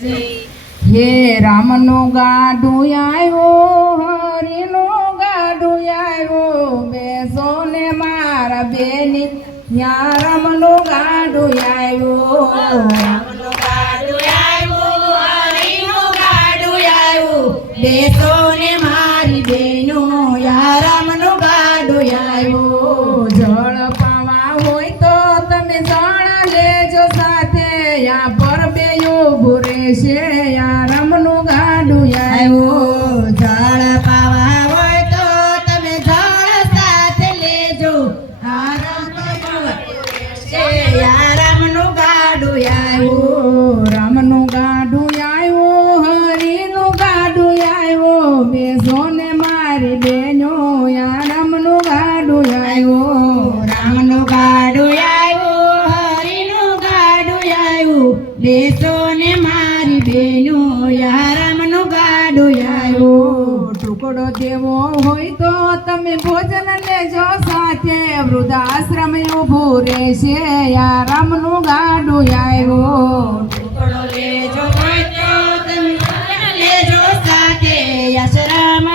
હે રામનું ગાડું આવ્યું હરિનું ગાડું આવ્યું બેસો ને મારા બેની યા રામનું ગાડું આવ્યું બેસો ને મારી બેનો યા રામનું ગાડું આવ્યું જળ પાવા હોય તો તમે જળ લેજો સાથે યા પર બે ઊભું રહેશે યા રામનું ગાડું આવ્યું જળ પાવા હોય તો તમે જળ સાથે લેજો યા રામનું ગાડું આવ્યું રામનું ગાડું આવ્યું હરિનું ગાડું આવ્યું બેસો ને મારી બેનો યા રામનું ગાડું આવ્યું રામનું ગાડું આવ્યું હરિનું ગાડું આવ્યું બેસો ને મારી બેનો યા રામનું ગાડું આવ્યું ટુકડો દેવો હોય તો તમે ભોજન લેજો સાથે વૃદ્ધાશ્રમ ઊભું રહેશે યા રામનું ગાડું આવ્યું ટુકડો લેજો હોય તો તમે ભોજન લેજો સાથે આશ્રમ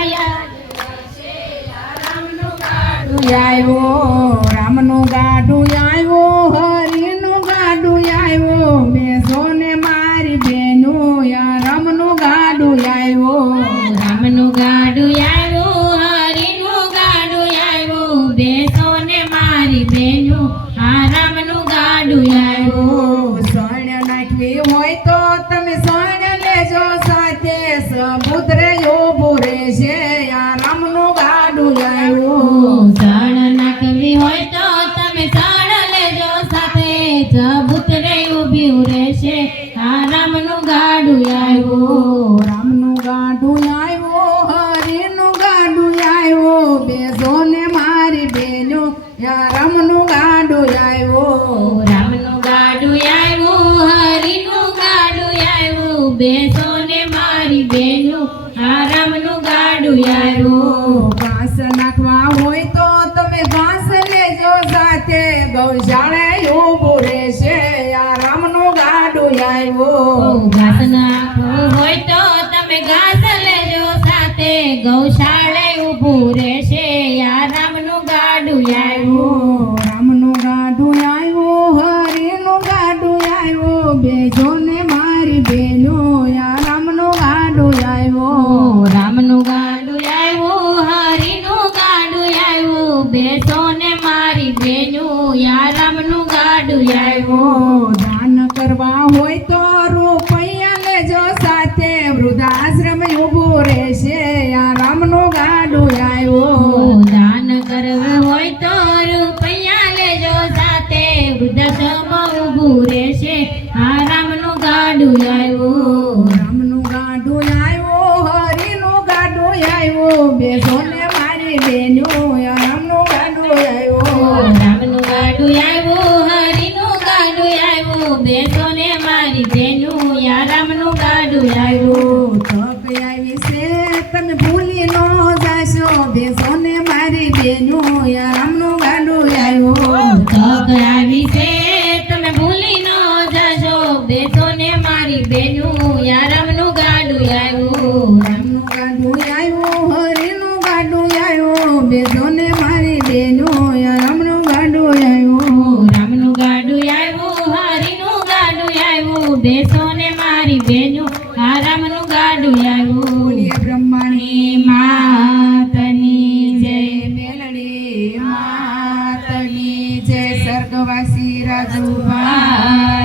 રામનું ગાડું આવ્યું રામનું ગાડું આવ્યું હરિનું ગાડું આવ્યું બેસો ને મારી બેનો યા રામનું ગાડું આવ્યું રામનું ગાડું આવ્યું હરિનું ગાડું આવ્યું બેસો ને મારી બેનો આ રામનું ગાડું આવ્યું સૈન્ય નાખવી હોય તો તમે સૈન્ય લેજો સાથે સમુદ્રે ઊભું રહેશે યા રામનું ગાડું આવ્યું સણ નાખવી હોય તો તમે સણ લેજો સાથે સમુદ્રે ઊભું રહેશે આ રામનું ગાડું આવ્યું રામનું ગાડું આવ્યું હરિનું ગાડું આવ્યું બેસો ને મારી બેનો યા રામનું ગાડું આવ્યું રામનું ગાડું આવ્યું હરિનું ગાડું આવ્યું બેસો ને મારી બેનો આ રામનું ગાડું આવ્યું ઘાસ નાખવા હોય તો તમે ઘાસ લેજો સાથે ગૌશાળે ઊભું રહેશે યા રામનું ગાડું આવ્યું ઘાસ નાખવું હોય તો તમે ઘાસ લેજો સાથે ગૌશાળે ઊભું રહેશે યા રામનું ગાડું આવ્યું રામનું ગાડું આવ્યું હરિનું ગાડું આવ્યું બેજો ને મારી બેનો યા રામનું ગાડું આવ્યું રામનું ગાડું આવ્યું હરિનું ગાડું આવ્યું બેસો ને મારી બેનો યા રામનું ગાડું આવ્યું દાન કરવા હોય તો રૂપિયા લેજો સાથે વૃદ્ધાશ્રમ ઊભું રહેશે યા રામનું ગાડું આવ્યું દાન કરવું હોય તો રૂપિયા લેજો સાથે વૃદ્ધાશ્રમ ઊભું રહેશે આ રામનું ગાડું આવ્યું રામનું ગાડું આવ્યું હરિનું ગાડું આવ્યું બેસો ને મારી બેનો યા રામનું ગાડું આવ્યું રામનું ગાડું આવ્યું હરિનું ગાડું આવ્યું બેસો ને મારી બેનો યા રામનું ગાડું આવ્યું તક આવી છે તમે ભૂલી ન જાશો બેસો ને મારી બેનો યા રામનું ગાડું આવ્યું તક આવી છે તમે ભૂલી ન જાશો બેસો ને મારી બેનો યા રામનું ગાડું આવ્યું રામનું ગાડું આવ્યું હરિનું ગાડું આવ્યું બેસો ને મારી બેનો યા રામનું ગાડું આવ્યું રામનું ગાડું આવ્યું હરિનું ગાડું આવ્યું બેસો ને મારી બેનો આ રામનું ગાડું આવ્યું બ્રહ્માણી માતની જય મેલડી માતની જય સ્વર્ગવાસી રાજુભાઈ